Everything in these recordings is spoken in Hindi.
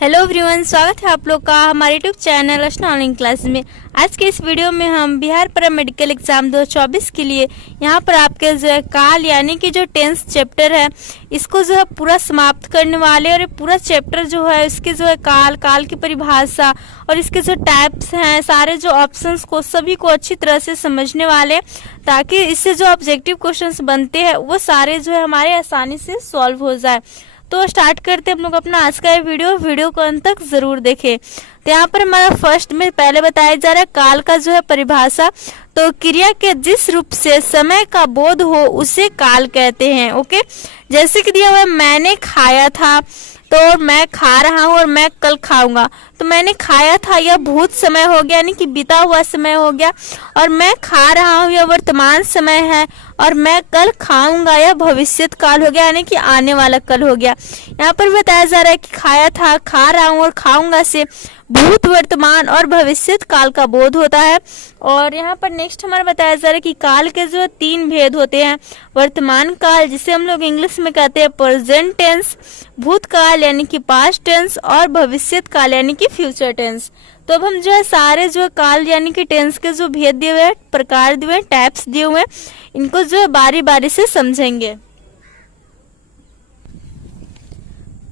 हेलो एवरीवन, स्वागत है आप लोग का हमारे यूट्यूब चैनल अर्चना ऑनलाइन क्लास में। आज के इस वीडियो में हम बिहार पैरामेडिकल एग्जाम 2024 के लिए यहाँ पर आपके जो है काल यानी कि जो 10th चैप्टर है इसको जो है पूरा समाप्त करने वाले। और ये पूरा चैप्टर जो है इसके जो है काल की परिभाषा और इसके जो टाइप्स हैं, सारे जो ऑप्शंस को सभी को अच्छी तरह से समझने वाले, ताकि इससे जो ऑब्जेक्टिव क्वेश्चंस बनते हैं वो सारे जो है हमारे आसानी से सॉल्व हो जाए। तो स्टार्ट करते हैं हम लोग अपना आज का ये वीडियो को अंत तक जरूर देखें। तो यहाँ पर हमारा फर्स्ट में पहले बताया जा रहा है काल का जो है परिभाषा। तो क्रिया के जिस रूप से समय का बोध हो उसे काल कहते हैं। ओके, जैसे कि दिया हुआ मैंने खाया था, तो मैं खा रहा हूँ और मैं कल खाऊंगा। तो मैंने खाया था यह भूत समय हो गया यानी कि बीता हुआ समय हो गया, और मैं खा रहा हूँ यह वर्तमान समय है, और मैं कल खाऊंगा यह भविष्यत काल हो गया यानी कि आने वाला कल हो गया। यहाँ पर बताया जा रहा है कि खाया था, खा रहा हूँ और खाऊंगा से भूत, वर्तमान और भविष्यत काल का बोध होता है। और यहाँ पर नेक्स्ट हमारा बताया जा रहा है कि काल के जो 3 भेद होते हैं। वर्तमान काल जिसे हम लोग इंग्लिश में कहते हैं प्रेजेंट टेंस, भूतकाल यानी कि पास्ट टेंस, और भविष्यत काल यानी कि फ्यूचर टेंस। तो अब हम जो है सारे जो काल यानी कि टेंस के जो भेद दिए हुए हैं, प्रकार दिए हुए हैं, टाइप्स दिए हुए हैं, इनको जो है बारी बारी से समझेंगे।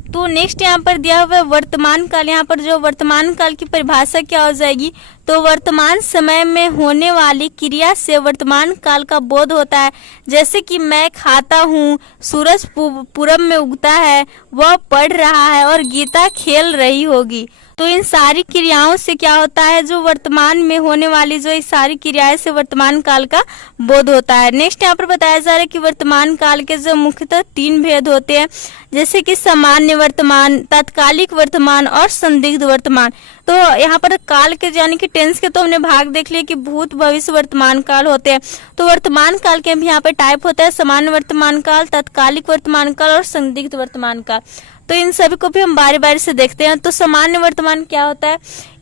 तो नेक्स्ट यहाँ पर दिया हुआ है वर्तमान काल। यहाँ पर जो वर्तमान काल की परिभाषा क्या हो जाएगी, तो वर्तमान समय में होने वाली क्रिया से वर्तमान काल का बोध होता है। जैसे कि मैं खाता हूँ, सूरज पूरब में उगता है, वह पढ़ रहा है और गीता खेल रही होगी। तो इन सारी क्रियाओं से क्या होता है, जो वर्तमान में होने वाली जो इस सारी क्रियाएं से वर्तमान काल का बोध होता है। नेक्स्ट यहाँ पर बताया जा रहा है कि वर्तमान काल के जो मुख्यतः 3 भेद होते हैं, जैसे कि सामान्य वर्तमान, तात्कालिक वर्तमान और संदिग्ध वर्तमान। तो यहाँ पर काल के यानी कि टेंस के तो हमने भाग देख लिए कि भूत, भविष्य, वर्तमान काल होते हैं। तो वर्तमान काल के भी यहाँ पर टाइप होता है सामान्य वर्तमान काल, तात्कालिक वर्तमान काल और संदिग्ध वर्तमान काल। तो इन सभी को भी हम बारी बारी से देखते हैं। तो सामान्य वर्तमान क्या होता है,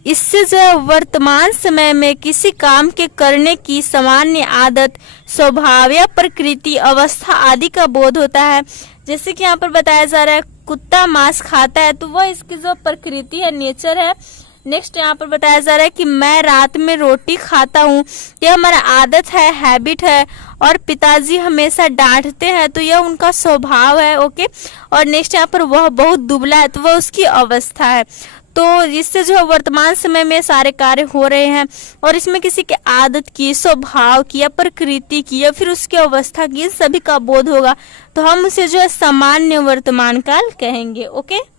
इससे जो वर्तमान समय में किसी काम के करने की सामान्य आदत, स्वभाव या प्रकृति, अवस्था आदि का बोध होता है। जैसे कि यहाँ पर बताया जा रहा है कुत्ता मांस खाता है, तो वह इसकी जो प्रकृति है, नेचर है। नेक्स्ट यहाँ पर बताया जा रहा है कि मैं रात में रोटी खाता हूँ, यह हमारा आदत है, हैबिट है। और पिताजी हमेशा डांटते हैं, तो यह उनका स्वभाव है। ओके, और नेक्स्ट यहाँ पर वह बहुत दुबला है, तो वह उसकी अवस्था है। तो इससे जो वर्तमान समय में सारे कार्य हो रहे हैं, और इसमें किसी के आदत की, स्वभाव की या प्रकृति की या फिर उसकी अवस्था की, सभी का बोध होगा, तो हम उसे जो है सामान्य वर्तमान काल कहेंगे। ओके,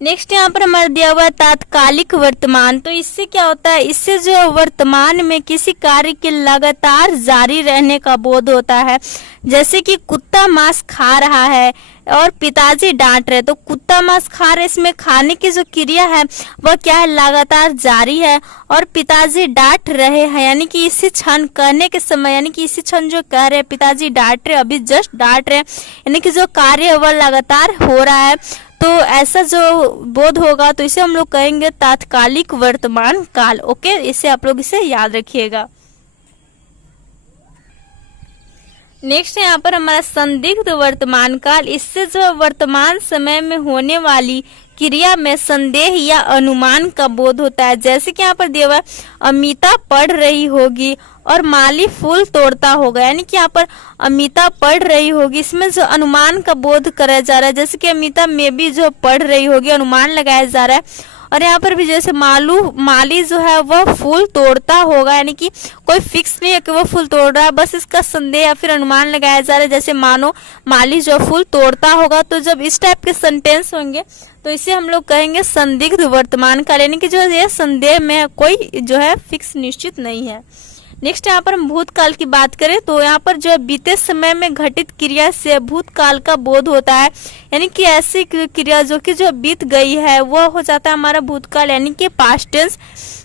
नेक्स्ट यहाँ पर हमारा दिया हुआ है तात्कालिक वर्तमान। तो इससे क्या होता है, इससे जो वर्तमान में किसी कार्य के लगातार जारी रहने का बोध होता है। जैसे कि कुत्ता मांस खा रहा है और पिताजी डांट रहे, तो कुत्ता मांस खा रहे, इसमें खाने की जो क्रिया है वह क्या है, लगातार जारी है। और पिताजी डांट रहे हैं यानी कि इसी क्षण कहने के समय, यानी कि इसी क्षण जो कह रहे हैं, पिताजी डांट रहे, अभी जस्ट डांट रहे, यानी कि जो कार्य है वह लगातार हो रहा है। तो ऐसा जो बोध होगा तो इसे हम लोग कहेंगे तात्कालिक वर्तमान काल। ओके, इसे आप लोग इसे याद रखिएगा। नेक्स्ट यहाँ पर हमारा संदिग्ध वर्तमान काल। इससे जो वर्तमान समय में होने वाली क्रिया में संदेह या अनुमान का बोध होता है। जैसे कि यहाँ पर दिया हुआ है अमिता पढ़ रही होगी और माली फूल तोड़ता होगा, यानी कि यहाँ पर अमिता पढ़ रही होगी, इसमें जो अनुमान का बोध कराया जा रहा है। जैसे कि अमिता में भी जो पढ़ रही होगी, अनुमान लगाया जा रहा है। और यहाँ पर भी जैसे माली जो है वह फूल तोड़ता होगा, यानी कि कोई फिक्स नहीं है कि वह फूल तोड़ रहा है, बस इसका संदेह या फिर अनुमान लगाया जा रहा है। जैसे मानो माली जो फूल तोड़ता होगा, तो जब इस टाइप के सेंटेंस होंगे तो इसे हम लोग कहेंगे संदिग्ध वर्तमान काल, यानी कि जो ये संदेह में है, कोई जो है फिक्स निश्चित नहीं है। नेक्स्ट यहाँ पर हम भूतकाल की बात करें, तो यहाँ पर जो बीते समय में घटित क्रिया से भूतकाल का बोध होता है, यानी कि ऐसी क्रिया जो कि जो बीत गई है वह हो जाता है हमारा भूतकाल, यानी कि पास्ट टेंस।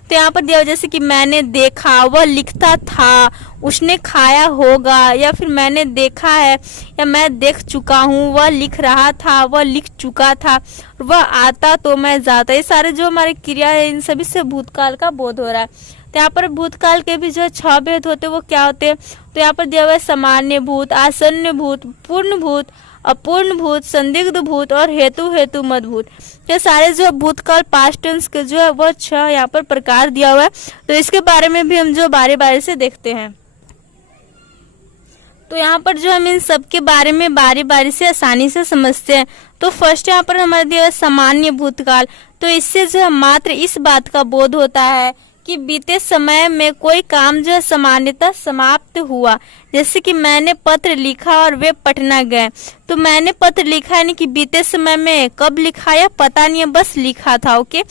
तो यहाँ पर दिया जैसे कि मैंने देखा, वह लिखता था, उसने खाया होगा, या फिर मैंने देखा है या मैं देख चुका हूँ, वह लिख रहा था, वह लिख चुका था, वह आता तो मैं जाता। ये सारे जो हमारी क्रिया है इन सभी से भूतकाल का बोध हो रहा है। तो यहाँ पर भूतकाल के भी जो 6 भेद होते हैं वो क्या होते हैं, तो यहाँ पर दिया हुआ है सामान्य भूत, आसन्न भूत, पूर्ण भूत, अपूर्ण भूत, संदिग्ध भूत और हेतु मद भूत। ये सारे जो भूतकाल पास्ट टेंस के जो है वो 6 यहाँ पर प्रकार दिया हुआ है। तो इसके बारे में भी हम जो बारी बारी से देखते हैं। तो यहाँ पर जो हम इन सब के बारे में बारी बारी से आसानी से समझते हैं। तो फर्स्ट यहाँ पर हमारे दिया है सामान्य भूतकाल। तो इससे जो है मात्र इस बात का बोध होता है कि बीते समय में कोई काम जो है सामान्यतः समाप्त हुआ। जैसे कि मैंने पत्र लिखा और वे पटना गए। तो मैंने पत्र लिखा यानी कि बीते समय में कब लिखा या पता नहीं है, बस लिखा था। ओके,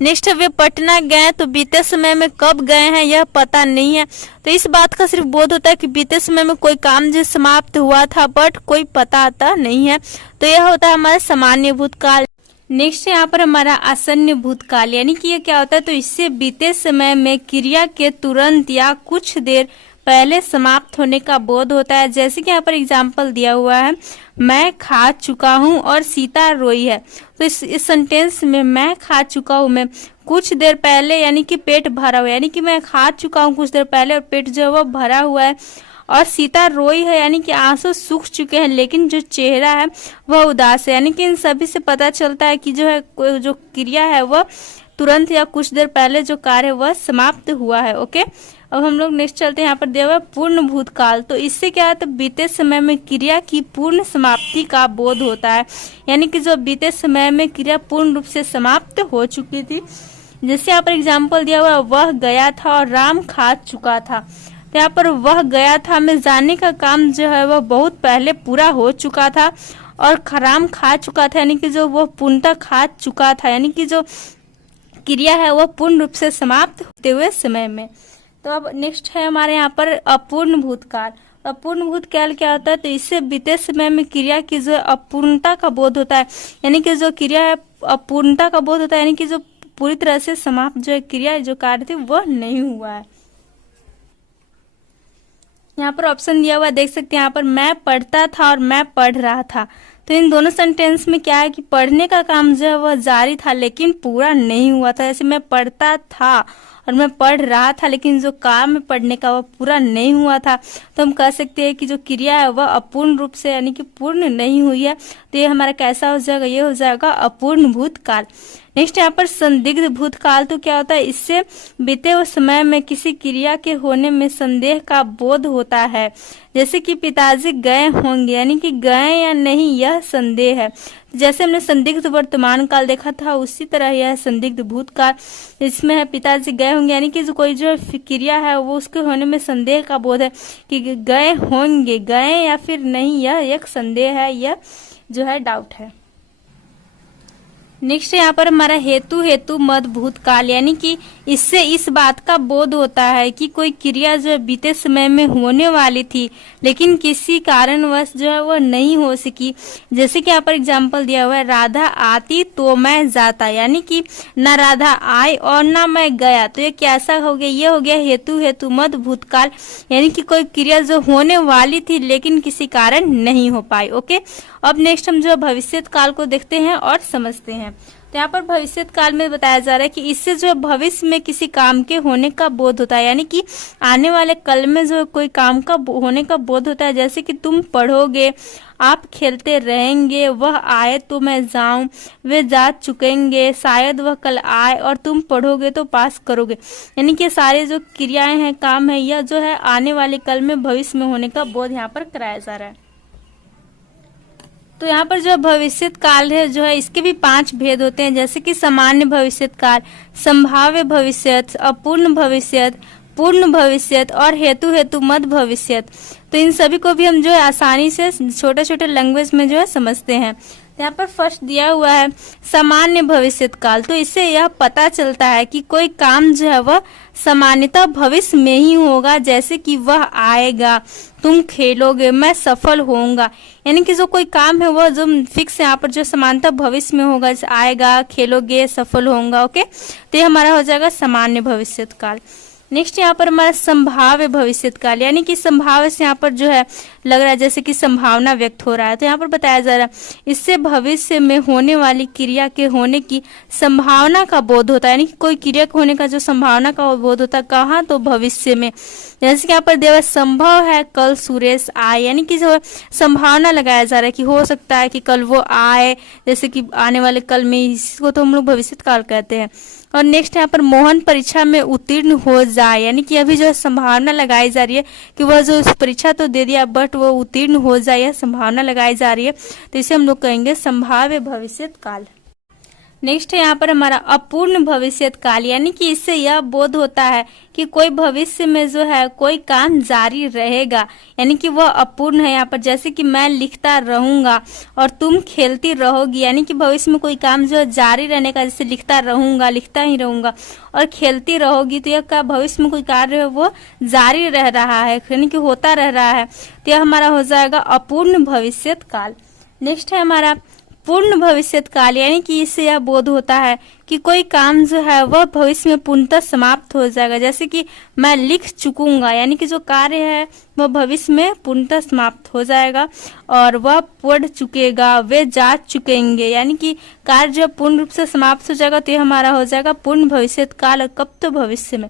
नेक्स्ट वे पटना गए, तो बीते समय में कब गए हैं यह पता नहीं है। तो इस बात का सिर्फ बोध होता है कि बीते समय में कोई काम जो समाप्त हुआ था बट कोई पता आता नहीं है। तो यह होता है हमारा सामान्य भूतकाल। नेक्स्ट यहाँ पर हमारा आसन्न भूतकाल, यानी कि ये क्या होता है, तो इससे बीते समय में क्रिया के तुरंत या कुछ देर पहले समाप्त होने का बोध होता है। जैसे कि यहाँ पर एग्जाम्पल दिया हुआ है, मैं खा चुका हूँ और सीता रोई है। तो इस सेंटेंस में मैं खा चुका हूँ में कुछ देर पहले यानी कि पेट भरा हुआ है, यानी कि मैं खा चुका हूँ कुछ देर पहले और पेट जो है वो भरा हुआ है। और सीता रोई है यानी कि आंसू सूख चुके हैं लेकिन जो चेहरा है वह उदास है। यानी कि इन सभी से पता चलता है कि जो है जो क्रिया है वह तुरंत या कुछ देर पहले जो कार्य है वह समाप्त हुआ है। ओके, अब हम लोग नेक्स्ट चलते हैं। यहाँ पर दिया हुआ पूर्ण भूतकाल। तो इससे क्या है, तो बीते समय में क्रिया की पूर्ण समाप्ति का बोध होता है। यानी कि जो बीते समय में क्रिया पूर्ण रूप से समाप्त हो चुकी थी। जैसे यहाँ पर एग्जाम्पल दिया हुआ, वह गया था और राम खा चुका था। तो यहाँ पर वह गया था में जाने का काम जो है वह बहुत पहले पूरा हो चुका था और राम खा चुका था यानी कि जो वह पूर्णतः खा चुका था, यानी कि जो क्रिया है वह पूर्ण रूप से समाप्त होते हुए समय में। तो अब नेक्स्ट है हमारे यहाँ पर अपूर्ण भूतकाल। अपूर्ण भूतकाल क्या होता है, तो इससे बीते समय में क्रिया की जो अपूर्णता का बोध होता है। यानी कि जो क्रिया है अपूर्णता का बोध होता है, यानी कि जो पूरी तरह से समाप्त जो क्रिया जो कार्य थी वह नहीं हुआ है। यहाँ पर ऑप्शन दिया हुआ देख सकते हैं, यहाँ पर मैं पढ़ता था और मैं पढ़ रहा था। तो इन दोनों सेंटेंस में क्या है कि पढ़ने का काम जो है वह जारी था लेकिन पूरा नहीं हुआ था। जैसे मैं पढ़ता था और मैं पढ़ रहा था लेकिन जो काम है पढ़ने का वह पूरा नहीं हुआ था। तो हम कह सकते हैं कि जो क्रिया है वह अपूर्ण रूप से यानी कि पूर्ण नहीं हुई है। तो ये हमारा कैसा हो जाएगा, ये हो जाएगा अपूर्ण भूतकाल। नेक्स्ट यहाँ पर संदिग्ध भूतकाल। तो क्या होता है, इससे बीते हुए समय में किसी क्रिया के होने में संदेह का बोध होता है। जैसे कि पिताजी गए होंगे, यानी कि गए या नहीं यह संदेह है। जैसे हमने संदिग्ध वर्तमान काल देखा था उसी तरह यह संदिग्ध भूतकाल। इसमें है पिताजी गए होंगे यानी कि जो कोई जो क्रिया है वो उसके होने में संदेह का बोध है कि गए होंगे, गए या फिर नहीं, यह एक संदेह है, यह जो है डाउट है। नेक्स्ट यहाँ पर हमारा हेतु मद भूतकाल, यानी कि इससे इस बात का बोध होता है कि कोई क्रिया जो बीते समय में होने वाली थी लेकिन किसी कारणवश जो है वो नहीं हो सकी। जैसे कि यहाँ पर एग्जाम्पल दिया हुआ है, राधा आती तो मैं जाता, यानी कि न राधा आई और न मैं गया। तो ये कैसा हो गया, ये हो गया हेतु मद भूतकाल, यानी कि कोई क्रिया जो होने वाली थी लेकिन किसी कारण नहीं हो पाई। ओके, अब नेक्स्ट हम जो भविष्यत काल को देखते हैं और समझते हैं। तो यहाँ पर भविष्यत काल में बताया जा रहा है कि इससे जो भविष्य में किसी काम के होने का बोध होता है, यानी कि आने वाले कल में जो कोई काम का होने का बोध होता है। जैसे कि तुम पढ़ोगे, आप खेलते रहेंगे, वह आए तो मैं जाऊं, वे जा चुकेंगे, शायद वह कल आए और तुम पढ़ोगे तो पास करोगे। यानी कि सारे जो क्रियाएं हैं, काम है, यह जो है आने वाले कल में भविष्य में होने का बोध यहाँ पर कराया जा रहा है। तो यहाँ पर जो भविष्यत काल है जो है इसके भी 5 भेद होते हैं। जैसे कि सामान्य भविष्यत काल, संभाव्य भविष्यत, अपूर्ण भविष्यत, पूर्ण भविष्यत और हेतु मद भविष्यत। तो इन सभी को भी हम जो है आसानी से छोटे छोटे लैंग्वेज में जो है समझते हैं। यहाँ पर फर्स्ट दिया हुआ है सामान्य भविष्यत काल। तो इससे यह पता चलता है कि कोई काम जो है वह सामान्यतः भविष्य में ही होगा। जैसे कि वह आएगा, तुम खेलोगे, मैं सफल होऊंगा, यानी कि जो कोई काम है वह जो फिक्स यहाँ पर जो समानता भविष्य में होगा, जैसे आएगा, खेलोगे, सफल होऊंगा। ओके, तो ये हमारा हो जाएगा सामान्य भविष्यत काल। नेक्स्ट यहाँ पर हमारा संभाव्य भविष्यत काल, यानी कि संभाव्य से यहाँ पर जो है लग रहा है, जैसे कि संभावना व्यक्त हो रहा है। तो यहाँ पर बताया जा रहा है इससे भविष्य में होने वाली क्रिया के होने की संभावना का बोध होता है, यानी कि कोई क्रिया के होने का जो संभावना का बोध होता है, कहाँ, तो भविष्य में। जैसे कि यहाँ पर देवा संभव है कल सुरेश आए, यानी कि जो संभावना लगाया जा रहा है कि हो सकता है कि कल वो आए, जैसे कि आने वाले कल में, इसको तो हम लोग भविष्य काल कहते हैं। और नेक्स्ट यहाँ पर मोहन परीक्षा में उत्तीर्ण हो जाए, यानी कि अभी जो संभावना लगाई जा रही है कि वह जो परीक्षा तो दे दिया बट वो उत्तीर्ण हो जाए, यह संभावना लगाई जा रही है, तो इसे हम लोग कहेंगे संभाव्य भविष्य काल। नेक्स्ट है यहाँ पर हमारा अपूर्ण भविष्य काल, यानी कि इससे यह बोध होता है कि कोई भविष्य में जो है कोई काम जारी रहेगा, यानी कि वह अपूर्ण है। यहाँ पर जैसे कि मैं लिखता रहूंगा और तुम खेलती रहोगी, यानी कि भविष्य में कोई काम जो जारी रहने का, जैसे लिखता रहूंगा, लिखता ही रहूंगा और खेलती रहोगी, तो यह का भविष्य में कोई कार्य है वो जारी रह रहा है, यानी कि होता रह रहा है, तो यह हमारा हो जाएगा अपूर्ण भविष्य काल। नेक्स्ट है हमारा पूर्ण भविष्य काल, यानी कि इससे यह बोध होता है कि कोई काम जो है वह भविष्य में पूर्णतः समाप्त हो जाएगा, जैसे कि मैं लिख चुकूंगा, यानी कि जो कार्य है वह भविष्य में पूर्णतः समाप्त हो जाएगा, और वह पढ़ चुकेगा, वे जा चुकेंगे, यानी कि कार्य जब पूर्ण रूप से समाप्त हो जाएगा तो यह हमारा हो जाएगा पूर्ण भविष्य काल, और कब, तो भविष्य में।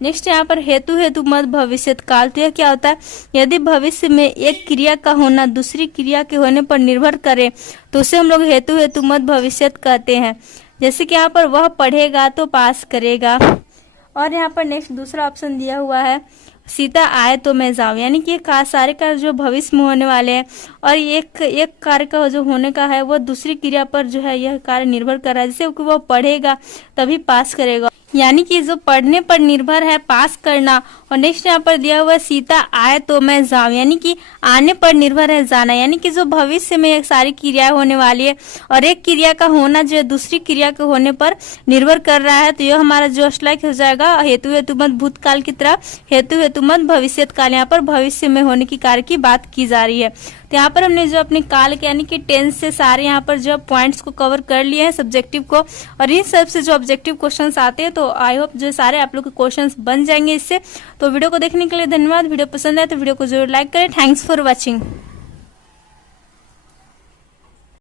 नेक्स्ट यहाँ पर हेतु मत भविष्य काल, तो यह क्या होता है, यदि भविष्य में एक क्रिया का होना दूसरी क्रिया के होने पर निर्भर करे तो उसे हम लोग हेतु मत भविष्य कहते हैं। जैसे कि यहाँ पर वह पढ़ेगा तो पास करेगा। और यहाँ पर नेक्स्ट दूसरा ऑप्शन दिया हुआ है सीता आए तो मैं जाऊं, यानी कि सारे कार्य जो भविष्य में होने वाले हैं और एक कार्य का जो होने का है वह दूसरी क्रिया पर जो है यह कार्य निर्भर कर रहा है, जैसे कि वह पढ़ेगा तभी पास करेगा, यानी कि जो पढ़ने पर निर्भर है पास करना। और नेक्स्ट यहाँ पर दिया हुआ सीता आए तो मैं जाऊं, यानी कि आने पर निर्भर है जाना, यानी कि जो भविष्य में एक सारी क्रिया होने वाली है और एक क्रिया का होना जो दूसरी क्रिया के होने पर निर्भर कर रहा है, तो यह हमारा जो श्लोक हो जाएगा हेतु मत भूतकाल की तरह हेतु मत भविष्य काल। यहाँ पर भविष्य में होने की कार्य की बात की जा रही है। तो यहाँ पर हमने जो अपने काल के यानी कि टेंस से सारे यहाँ पर जो पॉइंट्स को कवर कर लिए हैं सब्जेक्टिव को, और इन सब से जो ऑब्जेक्टिव क्वेश्चंस आते हैं तो आई होप जो सारे आप लोग के क्वेश्चंस बन जाएंगे इससे। तो वीडियो को देखने के लिए धन्यवाद। वीडियो पसंद आए तो वीडियो को जरूर लाइक करें। Thanks for watching.